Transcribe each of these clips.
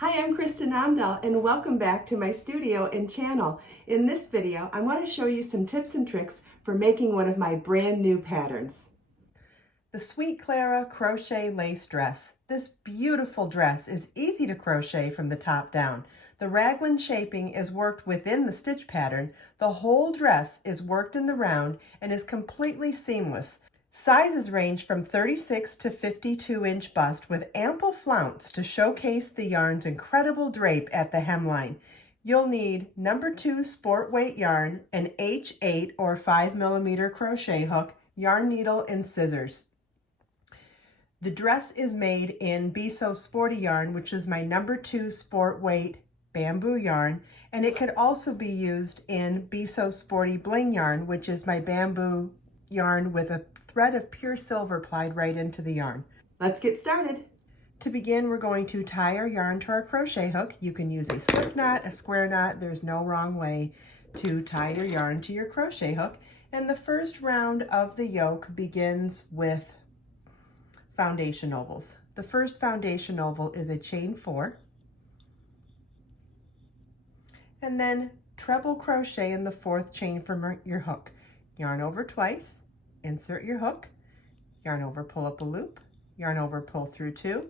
Hi, I'm Kristen Amdahl and welcome back to my studio and channel. In this video, I want to show you some tips and tricks for making one of my brand new patterns. The Sweet Clara crochet lace dress. This beautiful dress is easy to crochet from the top down. The raglan shaping is worked within the stitch pattern. The whole dress is worked in the round and is completely seamless. Sizes range from 36 to 52-inch bust with ample flounce to showcase the yarn's incredible drape at the hemline. You'll need number 2 sport weight yarn, an H8 or 5mm crochet hook, yarn needle, and scissors. The dress is made in Be So Sporty yarn, which is my number 2 sport weight bamboo yarn, and it could also be used in Be So Sporty bling yarn, which is my bamboo yarn with a thread of pure silver plied right into the yarn. Let's get started. To begin, we're going to tie our yarn to our crochet hook. You can use a slip knot, a square knot. There's no wrong way to tie your yarn to your crochet hook. And the first round of the yoke begins with foundation ovals. The first foundation oval is a chain 4. And then treble crochet in the 4th chain from your hook. Yarn over twice. Insert your hook, yarn over, pull up a loop, yarn over, pull through 2,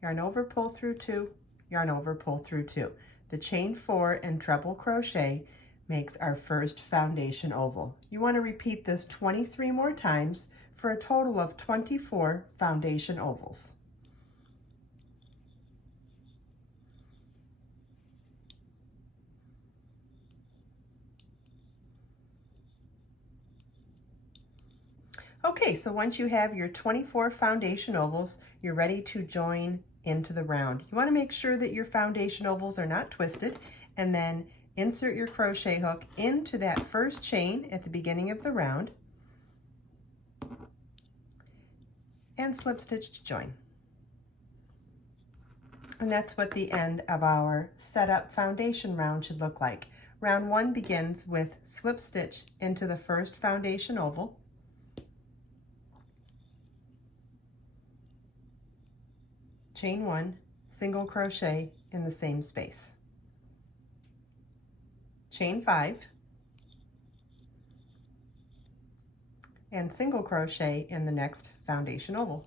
yarn over, pull through 2, yarn over, pull through 2. The chain 4 and treble crochet makes our first foundation oval. You want to repeat this 23 more times for a total of 24 foundation ovals. Okay, so once you have your 24 foundation ovals, you're ready to join into the round. You want to make sure that your foundation ovals are not twisted, and then insert your crochet hook into that first chain at the beginning of the round and slip stitch to join. And that's what the end of our setup foundation round should look like. Round 1 begins with slip stitch into the first foundation oval, chain 1, single crochet in the same space, chain 5, and single crochet in the next foundation oval.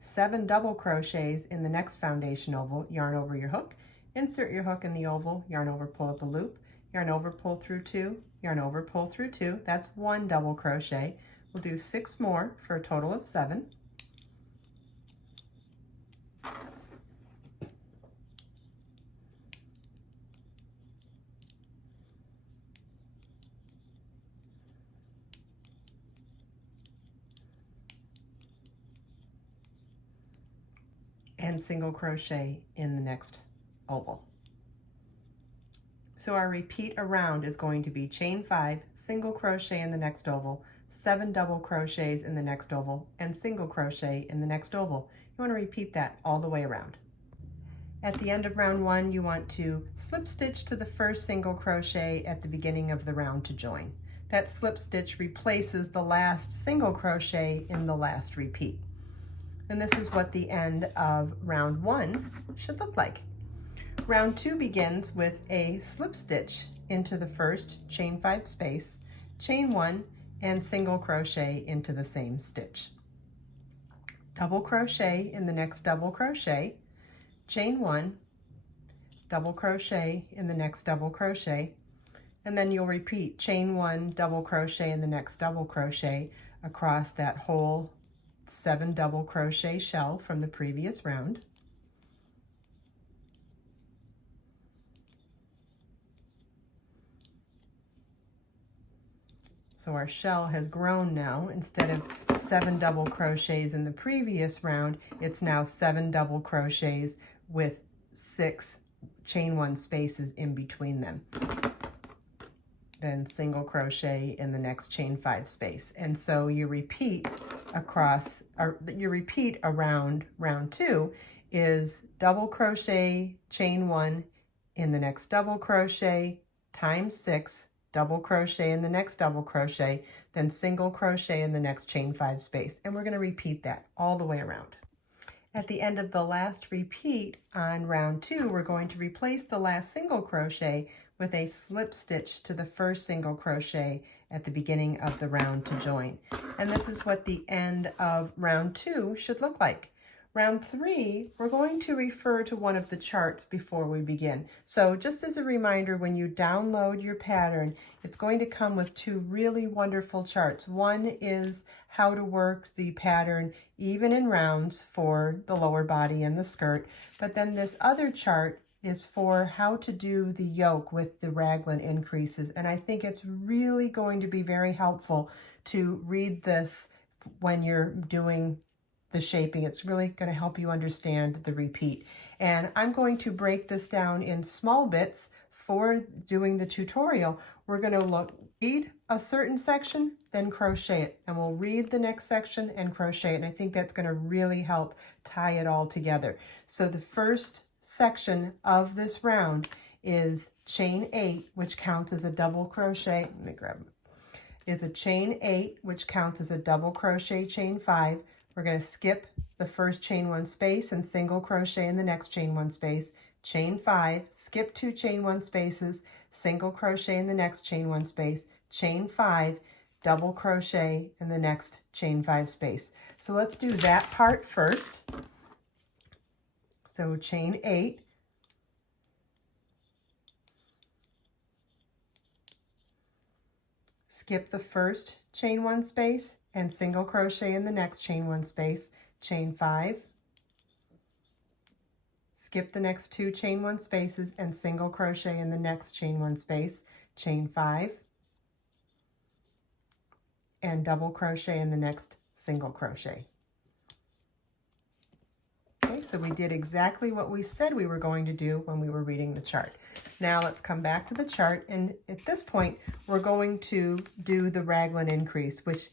7 double crochets in the next foundation oval, yarn over your hook, insert your hook in the oval, yarn over, pull up a loop, yarn over, pull through 2, yarn over, pull through 2. That's 1 double crochet. We'll do 6 more for a total of 7. And single crochet in the next oval. So our repeat around is going to be chain 5, single crochet in the next oval, 7 double crochets in the next oval, and single crochet in the next oval. You want to repeat that all the way around. At the end of round 1, you want to slip stitch to the first single crochet at the beginning of the round to join. That slip stitch replaces the last single crochet in the last repeat. And this is what the end of round 1 should look like. Round 2 begins with a slip stitch into the first chain 5 space, chain 1, and single crochet into the same stitch. Double crochet in the next double crochet, chain 1, double crochet in the next double crochet, and then you'll repeat chain 1, double crochet in the next double crochet across that whole 7 double crochet shell from the previous round. So our shell has grown now. Instead of 7 double crochets in the previous round, it's now 7 double crochets with 6 chain 1 spaces in between them. Then single crochet in the next chain 5 space. And so you repeat across, or you repeat around round 2 is double crochet, chain 1 in the next double crochet, times 6, double crochet in the next double crochet, then single crochet in the next chain 5 space. And we're going to repeat that all the way around. At the end of the last repeat on round 2, we're going to replace the last single crochet with a slip stitch to the first single crochet at the beginning of the round to join. And this is what the end of round 2 should look like. Round 3, we're going to refer to one of the charts before we begin. So just as a reminder, when you download your pattern, it's going to come with 2 really wonderful charts. One is how to work the pattern even in rounds for the lower body and the skirt. But then this other chart is for how to do the yoke with the raglan increases. And I think it's really going to be very helpful to read this when you're doing the shaping. It's really going to help you understand the repeat. And I'm going to break this down in small bits for doing the tutorial. We're going to read a certain section, then crochet it, and we'll read the next section and crochet it. And I think that's going to really help tie it all together. So the first section of this round is chain 8, which counts as a double crochet. Let me grab it. Is a chain 8, which counts as a double crochet chain 5. We're going to skip the first chain 1 space and single crochet in the next chain 1 space, chain 5, skip 2 chain 1 spaces, single crochet in the next chain 1 space, chain 5, double crochet in the next chain 5 space. So let's do that part first. So chain 8, skip the first chain 1 space and single crochet in the next chain 1 space, chain 5, skip the next 2 chain 1 spaces and single crochet in the next chain 1 space, chain 5, and double crochet in the next single crochet. Okay, so we did exactly what we said we were going to do when we were reading the chart. Now let's come back to the chart, and at this point we're going to do the raglan increase, which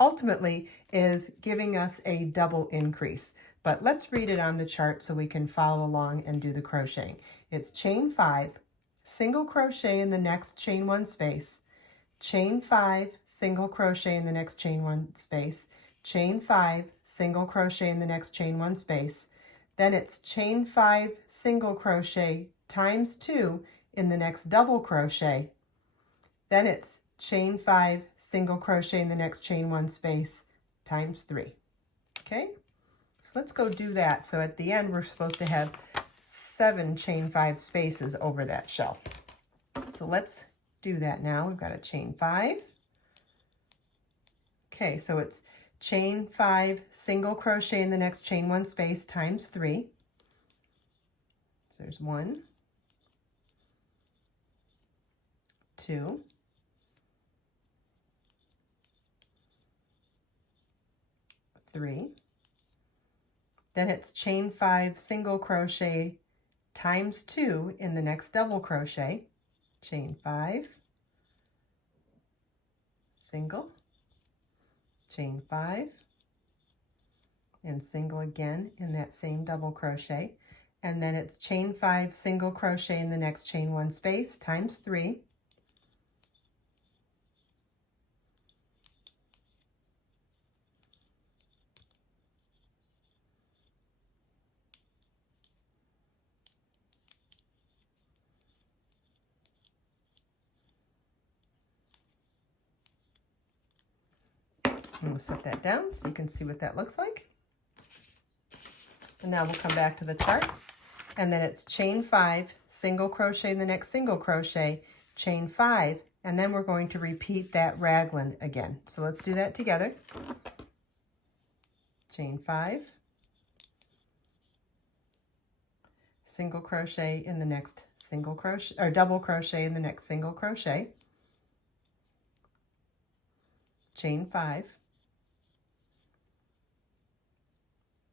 ultimately is giving us a double increase. But let's read it on the chart so we can follow along and do the crocheting. It's chain 5, single crochet in the next chain 1 space, chain 5, single crochet in the next chain 1 space, chain 5, single crochet in the next chain 1 space. Then it's chain 5, single crochet times 2 in the next double crochet. Then it's chain 5, single crochet in the next chain 1 space times 3. Okay, so let's go do that. So at the end we're supposed to have 7 chain 5 spaces over that shell. So let's do that now. We've got a chain 5. Okay, so it's chain 5, single crochet in the next chain 1 space times 3. So there's 1, 2, 3. Then it's chain 5, single crochet times 2 in the next double crochet, chain 5, single, chain 5, and single again in that same double crochet. And then it's chain 5, single crochet in the next chain 1 space times 3. I'm going to set that down so you can see what that looks like. And now we'll come back to the chart. And then it's chain 5, single crochet in the next single crochet, chain 5, and then we're going to repeat that raglan again. So let's do that together. Chain 5, single crochet in the next single crochet, or double crochet in the next single crochet, chain 5,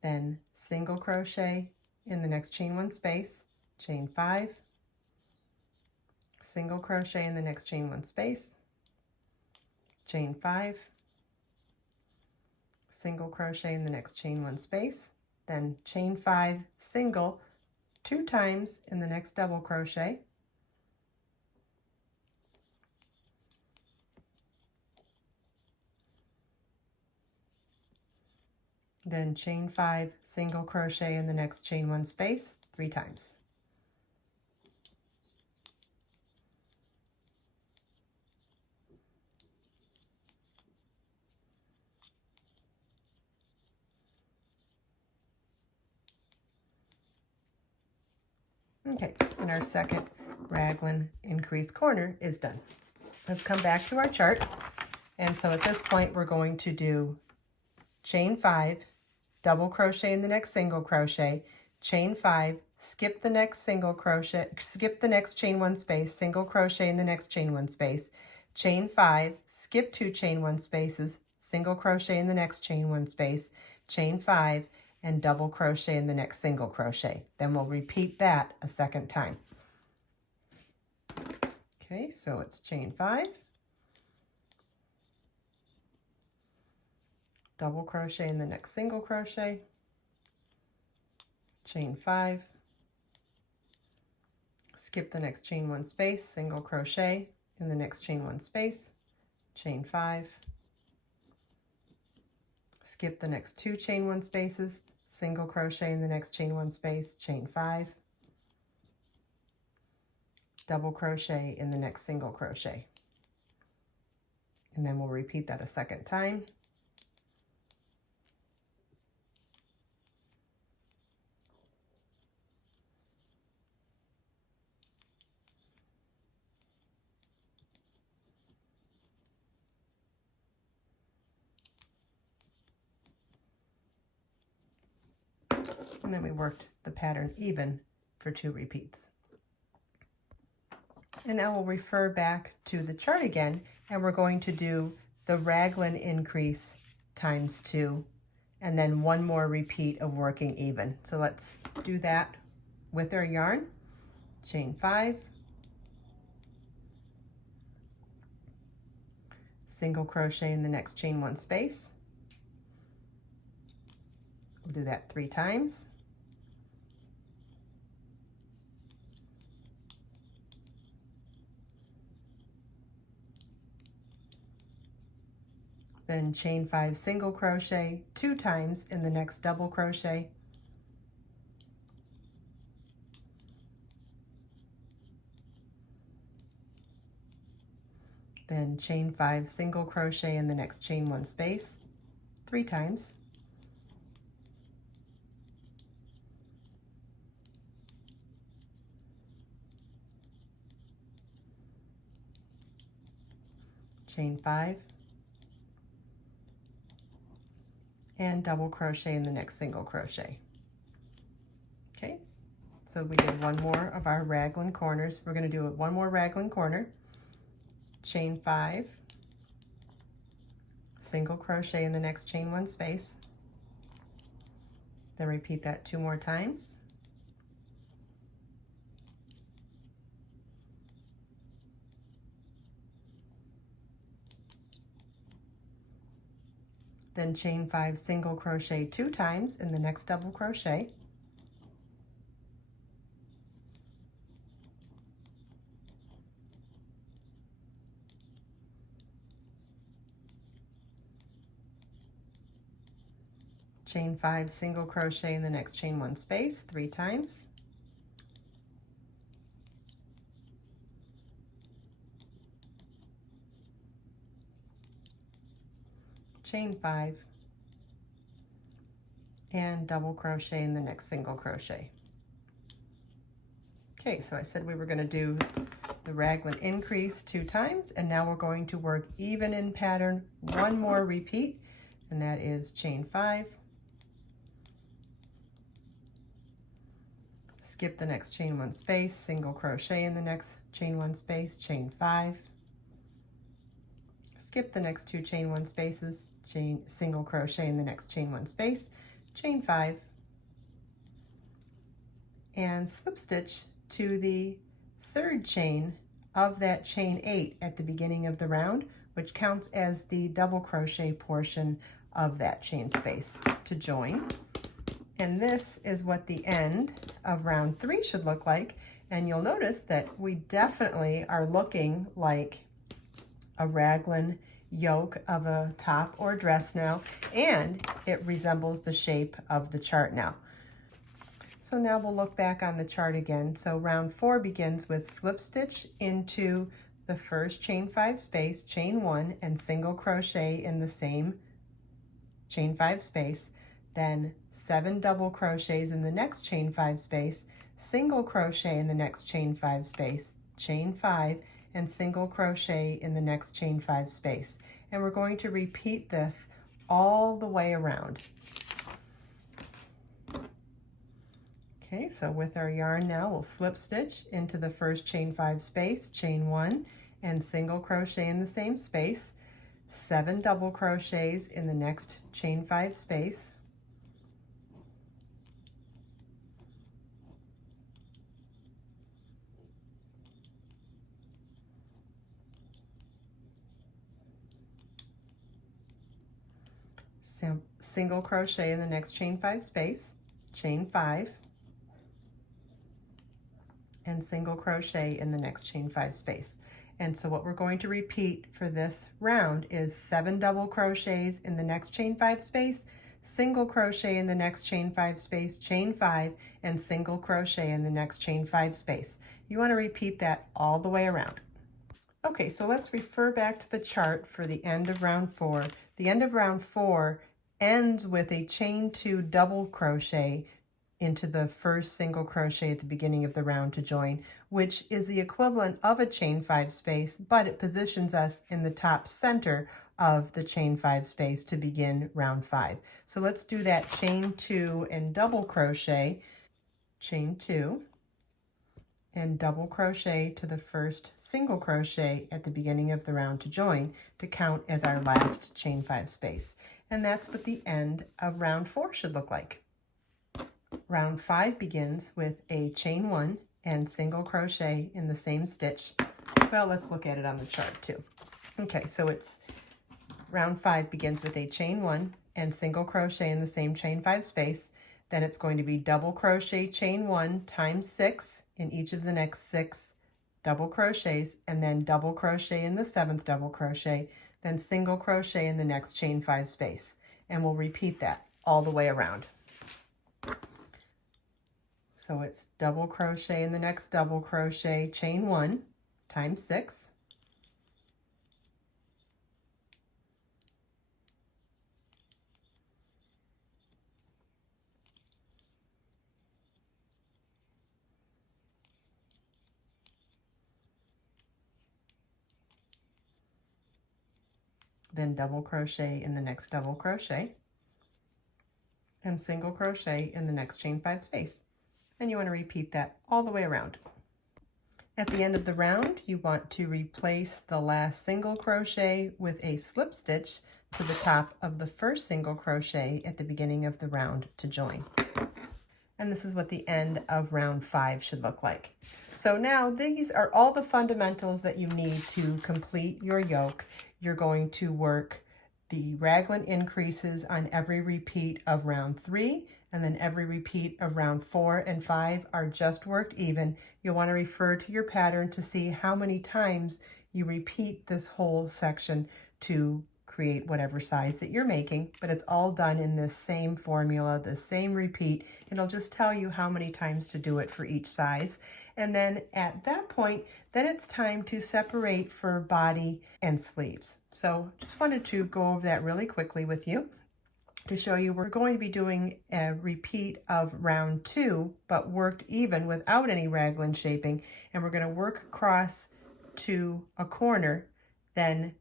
then single crochet in the next chain 1 space, chain 5, single crochet in the next chain 1 space, chain 5, single crochet in the next chain 1 space, then chain 5, single 2 times in the next double crochet, then chain 5, single crochet in the next chain 1 space 3 times. Okay, and our second raglan increase corner is done. Let's come back to our chart. And so at this point, we're going to do chain 5, double crochet in the next single crochet, chain 5, skip the next single crochet, skip the next chain 1 space, single crochet in the next chain 1 space, chain 5, skip 2 chain 1 spaces, single crochet in the next chain 1 space, chain 5, and double crochet in the next single crochet. Then we'll repeat that a second time. Okay, so it's chain 5, double crochet in the next single crochet, chain 5, skip the next chain 1 space, single crochet in the next chain 1 space, chain 5, skip the next 2 chain 1 spaces, single crochet in the next chain 1 space, chain 5, double crochet in the next single crochet. And then we'll repeat that a second time. And then we worked the pattern even for 2 repeats. And now we'll refer back to the chart again, and we're going to do the raglan increase times 2, and then 1 more repeat of working even. So let's do that with our yarn. Chain 5, single crochet in the next chain 1 space. We'll do that 3 times. Then chain 5, single crochet 2 times in the next double crochet. Then chain 5, single crochet in the next chain 1 space 3 times. Chain 5, and double crochet in the next single crochet. Okay, so we did 1 more of our raglan corners. We're going to do 1 more raglan corner, chain 5, single crochet in the next chain 1 space, then repeat that 2 more times. Then chain 5, single crochet 2 times in the next double crochet. Chain 5, single crochet in the next chain 1 space 3 times. Chain 5, and double crochet in the next single crochet. Okay, so I said we were going to do the raglan increase 2 times, and now we're going to work even in pattern 1 more repeat, and that is chain 5, skip the next chain 1 space, single crochet in the next chain 1 space, chain 5, skip the next 2 chain 1 spaces, single crochet in the next chain 1 space, chain 5, and slip stitch to the 3rd chain of that chain 8 at the beginning of the round, which counts as the double crochet portion of that chain space to join. And this is what the end of round 3 should look like. And you'll notice that we definitely are looking like a raglan yoke of a top or dress now, and it resembles the shape of the chart now. So now we'll look back on the chart again. So round 4 begins with slip stitch into the first chain 5 space, chain 1, and single crochet in the same chain 5 space, then 7 double crochets in the next chain 5 space, single crochet in the next chain 5 space, chain 5, and single crochet in the next chain 5 space. And we're going to repeat this all the way around. Okay, so with our yarn now, we'll slip stitch into the first chain 5 space, chain 1, and single crochet in the same space, 7 double crochets in the next chain 5 space, single crochet in the next chain 5 space, chain 5, and single crochet in the next chain 5 space. And so what we're going to repeat for this round is 7 double crochets in the next chain 5 space, single crochet in the next chain 5 space, chain 5, and single crochet in the next chain 5 space. You want to repeat that all the way around. Okay, so let's refer back to the chart for the end of round 4. The end of round 4 ends with a chain 2 double crochet into the first single crochet at the beginning of the round to join, which is the equivalent of a chain 5 space, but it positions us in the top center of the chain 5 space to begin round 5. So let's do that chain 2 and double crochet, chain 2, and double crochet to the first single crochet at the beginning of the round to join to count as our last chain 5 space. And that's what the end of round 4 should look like. Round 5 begins with a chain 1 and single crochet in the same stitch. Well, let's look at it on the chart too. Okay, so it's round 5 begins with a chain 1 and single crochet in the same chain 5 space. Then it's going to be double crochet chain 1 times 6 in each of the next 6 double crochets, and then double crochet in the 7th double crochet, then single crochet in the next chain 5 space. And we'll repeat that all the way around. So it's double crochet in the next double crochet, chain 1 times 6, then double crochet in the next double crochet, and single crochet in the next chain 5 space. And you want to repeat that all the way around. At the end of the round, you want to replace the last single crochet with a slip stitch to the top of the first single crochet at the beginning of the round to join. And this is what the end of round 5 should look like. So now these are all the fundamentals that you need to complete your yoke. You're going to work the raglan increases on every repeat of round 3, and then every repeat of round 4 and 5 are just worked even. You'll want to refer to your pattern to see how many times you repeat this whole section to create whatever size that you're making, but it's all done in this same formula, the same repeat. It'll just tell you how many times to do it for each size. And then at that point, then it's time to separate for body and sleeves. So just wanted to go over that really quickly with you to show you we're going to be doing a repeat of round 2, but worked even without any raglan shaping. And we're going to work across to a corner, then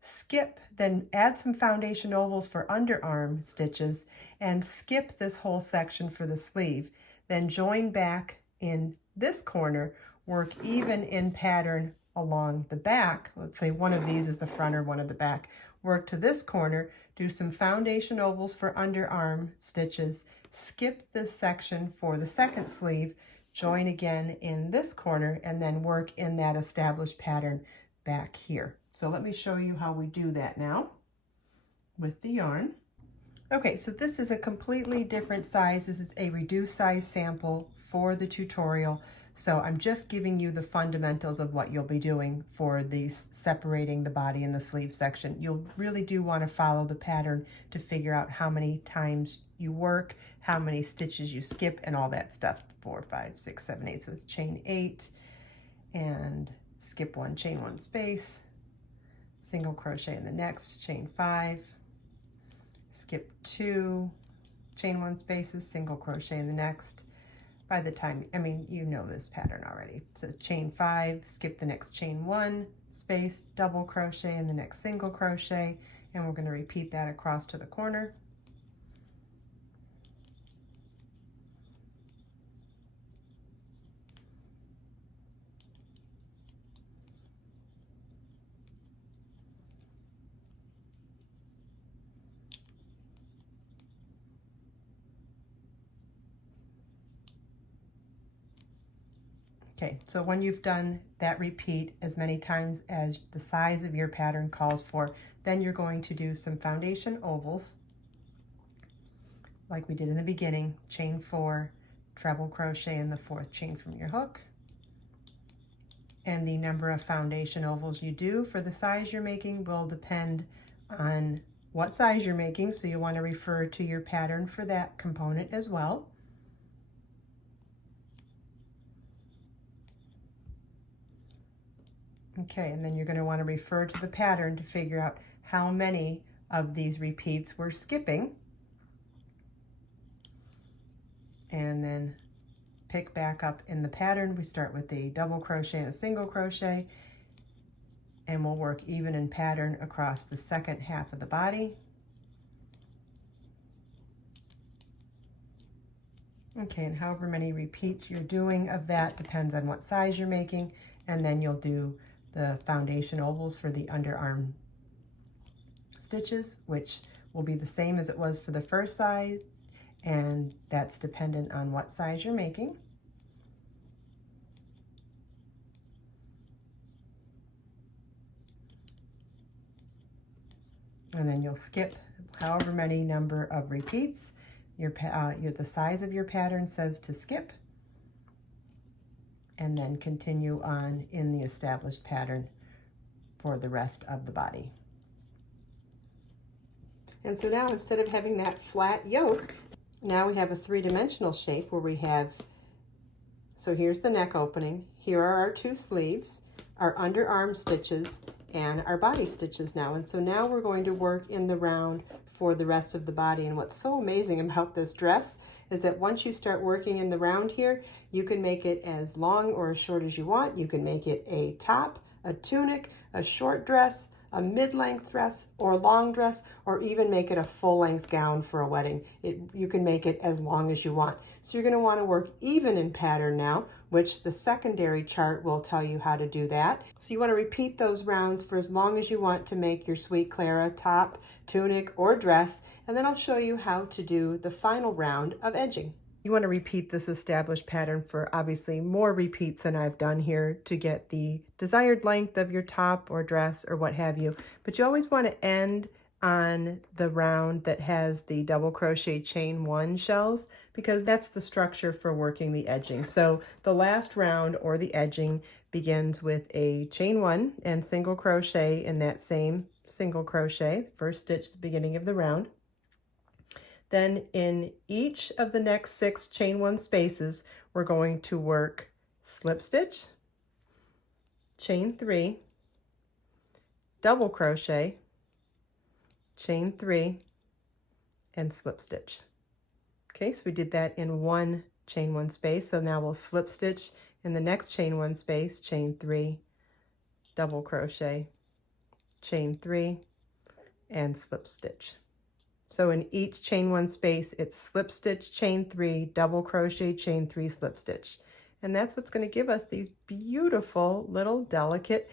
skip, then add some foundation ovals for underarm stitches and skip this whole section for the sleeve. Then join back in this corner, work even in pattern along the back. Let's say one of these is the front or one of the back. Work to this corner, do some foundation ovals for underarm stitches, skip this section for the second sleeve, join again in this corner, and then work in that established pattern back here. So let me show you how we do that now with the yarn. Okay, so this is a completely different size. This is a reduced size sample for the tutorial. So I'm just giving you the fundamentals of what you'll be doing for these separating the body and the sleeve section. You'll really do want to follow the pattern to figure out how many times you work, how many stitches you skip, and all that stuff. 4, 5, 6, 7, 8. So it's chain 8 and skip 1, chain 1 space, single crochet in the next, chain 5, skip 2, chain 1 spaces, single crochet in the next. By the time, I mean, you know this pattern already. So chain 5, skip the next chain 1 space, double crochet in the next single crochet, and we're going to repeat that across to the corner. Okay, so when you've done that repeat as many times as the size of your pattern calls for, then you're going to do some foundation ovals like we did in the beginning, chain 4, treble crochet in the 4th chain from your hook. And the number of foundation ovals you do for the size you're making will depend on what size you're making, so you want to refer to your pattern for that component as well. Okay, and then you're going to want to refer to the pattern to figure out how many of these repeats we're skipping. And then pick back up in the pattern. We start with the double crochet and a single crochet, and we'll work even in pattern across the second half of the body. Okay, and however many repeats you're doing of that depends on what size you're making, and then you'll do the foundation ovals for the underarm stitches, which will be the same as it was for the first side, and that's dependent on what size you're making. And then you'll skip however many number of repeats the size of your pattern says to skip, and then continue on in the established pattern for the rest of the body. And so now, instead of having that flat yoke, now we have a 3-dimensional shape where we have, so here's the neck opening, here are our 2 sleeves, our underarm stitches, and our body stitches now. And so now we're going to work in the round for the rest of the body. And what's so amazing about this dress is that once you start working in the round here, you can make it as long or as short as you want. You can make it a top, a tunic, a short dress, a mid-length dress, or long dress, or even make it a full-length gown for a wedding. You can make it as long as you want. So you're going to want to work even in pattern now, which the secondary chart will tell you how to do that. So you want to repeat those rounds for as long as you want to make your Sweet Clara top, tunic, or dress, and then I'll show you how to do the final round of edging. You want to repeat this established pattern for obviously more repeats than I've done here to get the desired length of your top or dress or what have you. But you always want to end on the round that has the double crochet chain 1 shells, because that's the structure for working the edging. So the last round or the edging begins with a chain 1 and single crochet in that same single crochet, first stitch at the beginning of the round. Then in each of the next 6 chain 1 spaces, we're going to work slip stitch, chain 3, double crochet, chain 3, and slip stitch. Okay, so we did that in 1 chain 1 space. So now we'll slip stitch in the next chain 1 space, chain 3, double crochet, chain 3, and slip stitch. So in each chain 1 space, it's slip stitch, chain 3, double crochet, chain 3, slip stitch. And that's what's going to give us these beautiful little delicate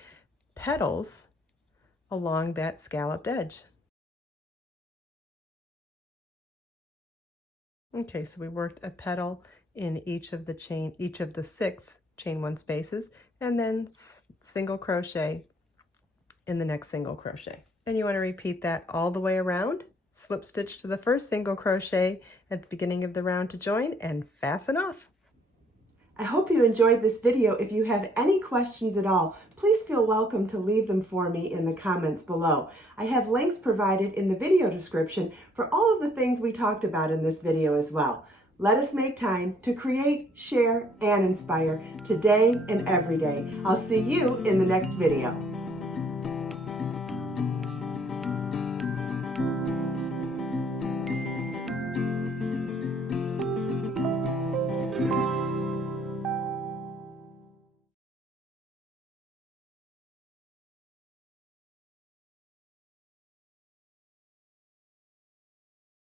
petals along that scalloped edge. Okay, so we worked a petal in each of the 6 chain 1 spaces, and then single crochet in the next single crochet. And you want to repeat that all the way around. Slip stitch to the first single crochet at the beginning of the round to join, and fasten off. I hope you enjoyed this video. If you have any questions at all, please feel welcome to leave them for me in the comments below. I have links provided in the video description for all of the things we talked about in this video as well. Let us make time to create, share, and inspire today and every day. I'll see you in the next video.